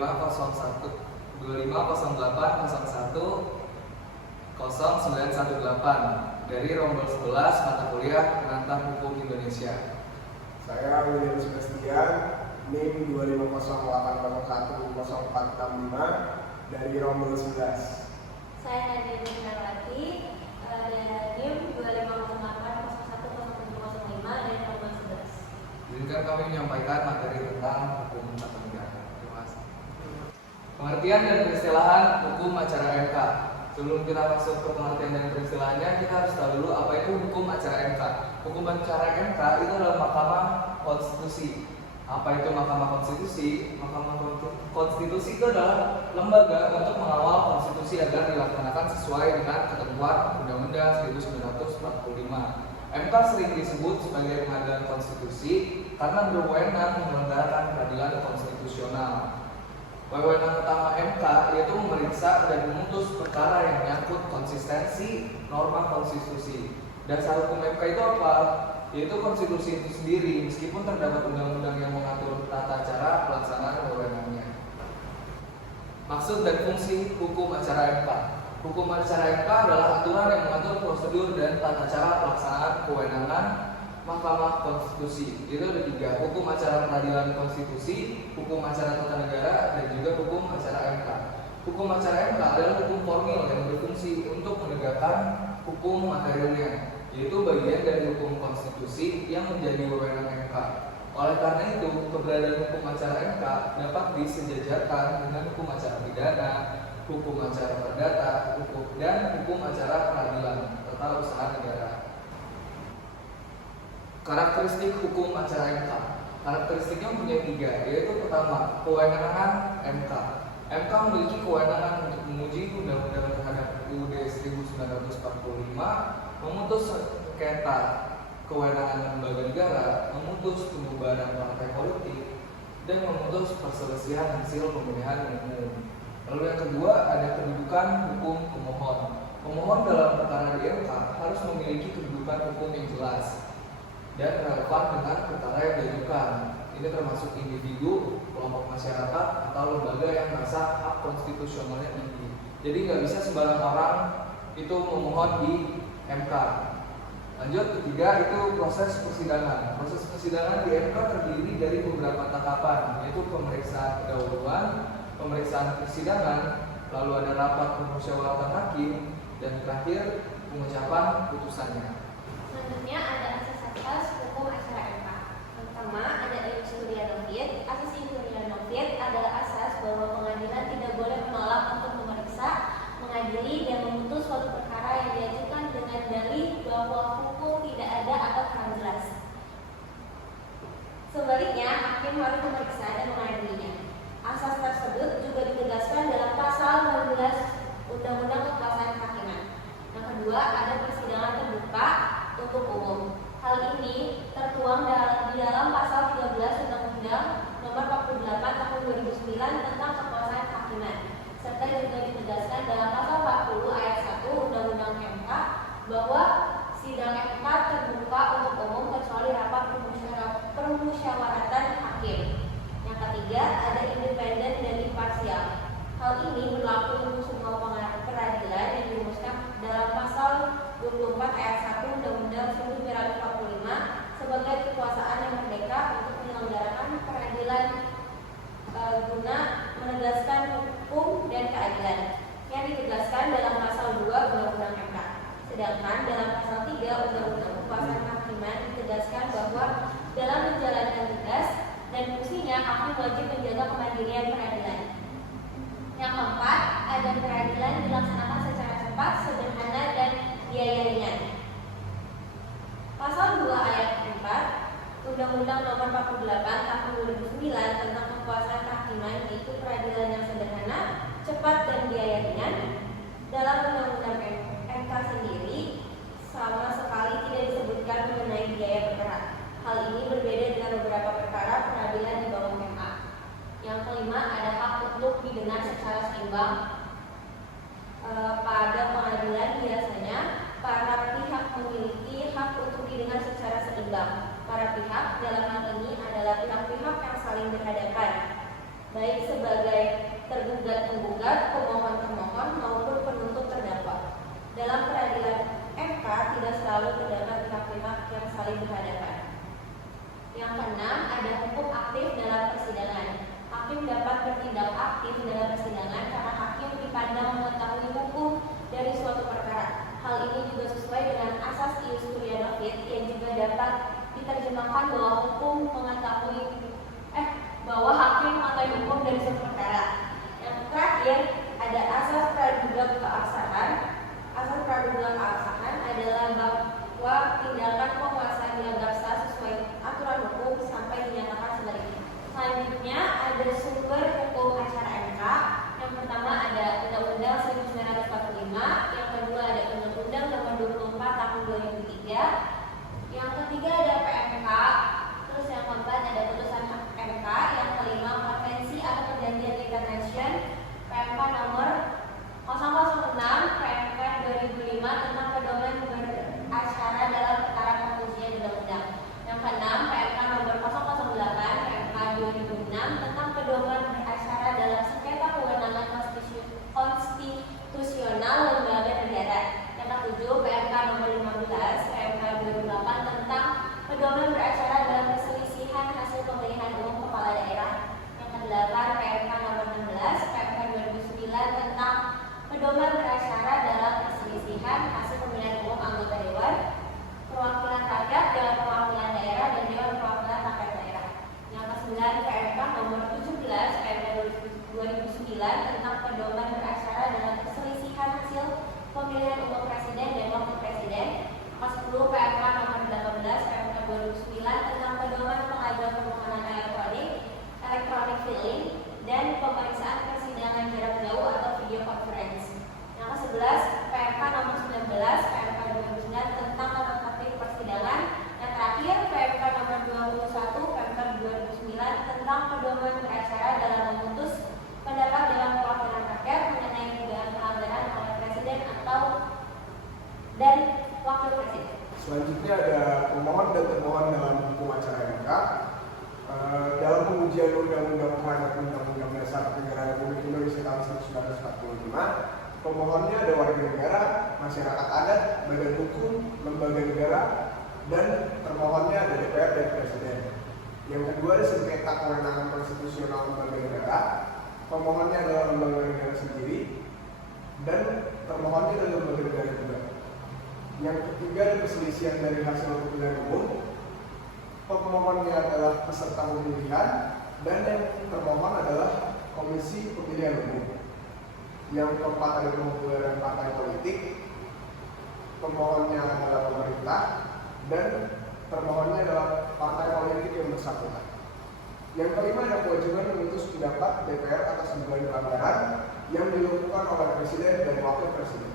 2508 0918 dari Rombel 11 mata kuliah Penantang Hukum Indonesia. Saya William Sebastian, NIM 250801045 dari Rombel 11. Saya Nadia Nurwati dari NIM 250801005 dari Rombel 11. Izinkan kami menyampaikan materi tentang hukum tata negara. Terima kasih. Pengertian dan peristilahan hukum acara MK. Sebelum kita masuk ke pengertian dan peristilahannya, kita harus tahu dulu apa itu hukum acara MK. Hukum acara MK itu adalah Mahkamah Konstitusi. Apa itu Mahkamah Konstitusi? Mahkamah Konstitusi itu adalah lembaga untuk mengawal konstitusi agar dilaksanakan sesuai dengan ketentuan Undang-Undang 1945. MK sering disebut sebagai pengadilan konstitusi karena berwenang menyelenggarakan peradilan konstitusional. Wewenang utama MK yaitu memeriksa dan memutus perkara yang menyangkut konsistensi norma konstitusi. Dasar hukum MK itu apa? Yaitu konstitusi itu sendiri, meskipun terdapat undang-undang yang mengatur tata cara pelaksanaan wewenangnya. Maksud dan fungsi hukum acara MK. Hukum acara MK adalah aturan yang mengatur prosedur dan tata cara pelaksanaan kewenangan Mahkamah Konstitusi. Itu ada 3, hukum acara peradilan konstitusi, hukum acara tata negara, dan juga hukum acara MK. Hukum acara MK adalah hukum formil yang berfungsi untuk menegakkan hukum materialnya, yaitu bagian dari hukum konstitusi yang menjadi wewenang MK. Oleh karena itu, keberadaan hukum acara MK dapat disejajarkan dengan hukum acara pidana, hukum acara perdata, dan hukum acara peradilan tata usaha negara. Karakteristik hukum acara MK. Karakteristiknya mempunyai 3, yaitu pertama, kewenangan MK. MK memiliki kewenangan untuk menguji undang-undang terhadap UUD 1945, memutus sengketa kewenangan lembaga negara, memutus pembubaran partai politik, dan memutus perselisihan hasil pemilihan umum. Lalu yang kedua, ada kedudukan hukum pemohon. Pemohon dalam perkara di MK harus memiliki kedudukan hukum yang jelas dan relevan dengan perkara yang diajukan. Ini termasuk individu, kelompok masyarakat, atau lembaga yang merasa hak konstitusionalnya tinggi. Jadi nggak bisa sembarang orang itu memohon di MK. Lanjut, ketiga itu proses persidangan. Proses persidangan di MK terdiri dari beberapa tahapan, yaitu pemeriksaan pendahuluan, pemeriksaan persidangan, lalu ada rapat permusyawaratan hakim, dan terakhir pengucapan putusannya. Selanjutnya ada asas-asas hukum acara MK. Pertama ada ius curia novit. Asas ius curia novit adalah asas bahwa pengadilan tidak boleh menolak untuk memeriksa, mengadili, dan memutus suatu perkara yang diajukan dengan dalih bahwa hukum tidak ada atau kurang jelas. Sebaliknya, hakim harus memeriksa dan mengadilinya. Asas tersebut juga ditegaskan dalam pasal 12 Undang-Undang Kekuasaan Kehakiman. Yang kedua, ada persidangan terbuka untuk umum. Hal ini tertuang di dalam pasal 13 Undang-Undang Nomor 48 Tahun 2009 tentang Kekuasaan Kehakiman, serta juga ditegaskan dalam pasal 40 ayat 1 Undang-Undang MK bahwa sidang MK terbuka untuk umum kecuali rapat permusyawaratan hakim. Yang ketiga, ada independen dan imparsial. Hal ini berlaku untuk semua peradilan yang dirumuskan dalam pasal 24 ayat 1 Undang-Undang 1945 sebagai kekuasaan yang merdeka untuk menyelenggarakan peradilan guna menegaskan hukum dan keadilan yang ditegaskan dalam pasal 2 Yang keenam, ada hukum aktif dalam persidangan. Hakim dapat bertindak aktif dalam persidangan karena hakim dipandang mengetahui hukum dari suatu perkara. Hal ini juga sesuai dengan asas ius curiae yang juga dapat diterjemahkan bahwa hakim mengetahui hukum dari suatu perkara. Yang terakhir, ada asas praduga keabsahan. Asas praduga keabsahan adalah bahwa tindakan penguasa dianggap sah sesuai aturan hukum sampai dinyatakan sebaliknya. Selanjutnya ada sumber hukum acara MK. Yang pertama ada Undang-Undang 1945, yang kedua ada Undang-Undang Nomor 24 Tahun 2003, yang ketiga ada PMK, terus yang keempat ada putusan MK, yang kelima konvensi atau perjanjian internasional PMK nomor 006 PMK 2005 tentang pedoman beracara dalam perkara pengujian undang-undang. Yang keenam PMK nomor 008 PMK 2006 tentang pedoman beracara dalam sengketa kewenangan konstitusional lembaga negara. Yang ketujuh PMK nomor 15 PMK 2008 tentang pedoman beracara dalam perselisihan hasil pemilihan umum kepala daerah. Yang kedelapan PMK nomor 16 PMK 2009 tentang pedoman beracara dalam perselisihan hasil pemilihan umum anggota dewan perwakilan rakyat, dewan perwakilan daerah, dan dewan perwakilan rakyat daerah. Yang ke-9 PMK nomor 17 PMK 2009 tentang pedoman beracara dalam perselisihan hasil pemilihan umum presiden dan wakil presiden. Ke-10 PMK nomor 18 PMK 2009 tentang pedoman pengajuan permohonan electronic filing dan pemeriksaan persidangan jarak jauh atau video conference. Yang ke-11 PMK nomor 19 PMK 2009 tentang tata tertib persidangan. Yang terakhir PMK nomor 21 PMK 2009 tentang pedoman beracara dalam memutus pendapat Dewan Perwakilan Rakyat mengenai dugaan pelanggaran oleh presiden dan wakil presiden. Selanjutnya ada pemohon dan termohon dalam hukum acara MK. Dalam pengujian Undang-Undang terhadap Undang-Undang Dasar Negara Republik Indonesia tahun 1945, pemohonnya ada warga negara, masyarakat adat, badan hukum, lembaga negara, dan termohonnya ada DPR dan Presiden. Yang kedua ada sengketa kewenangan konstitusional lembaga negara, pemohonnya adalah lembaga negara sendiri, dan termohonnya adalah lembaga negara juga. Yang ketiga ada perselisihan dari hasil pemilihan umum, pemohonnya adalah peserta pemilihan, dan yang termohon adalah Komisi Pemilihan Umum. Yang keempat ada pembubaran partai politik, pemohonnya adalah pemerintah, dan termohonnya adalah partai politik yang bersangkutan. Yang kelima ada kewajiban memutus pendapat DPR atas dugaan pelanggaran yang dilakukan oleh Presiden dan Wakil Presiden.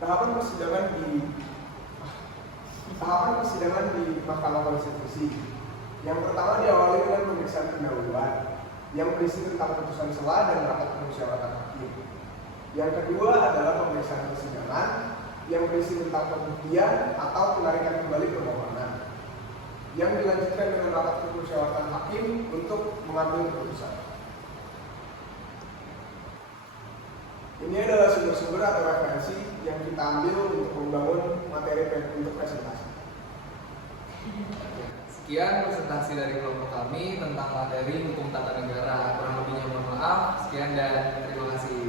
Tahapan persidangan di Mahkamah Konstitusi. Yang pertama diawali dengan pemeriksaan pendahuluan yang berisi tentang putusan sela dan rapat permusyawaratan hakim. Yang kedua adalah pemeriksaan persidangan yang berisi tentang pembuktian atau penarikan kembali permohonan. Yang dilanjutkan dengan rapat permusyawaratan hakim untuk mengambil keputusan. Ini adalah sumber-sumber atau referensi yang kita ambil untuk membangun materi untuk presentasi. Sekian presentasi dari kelompok kami tentang materi hukum tata negara. Kurang lebihnya mohon maaf. Sekian dan terima kasih.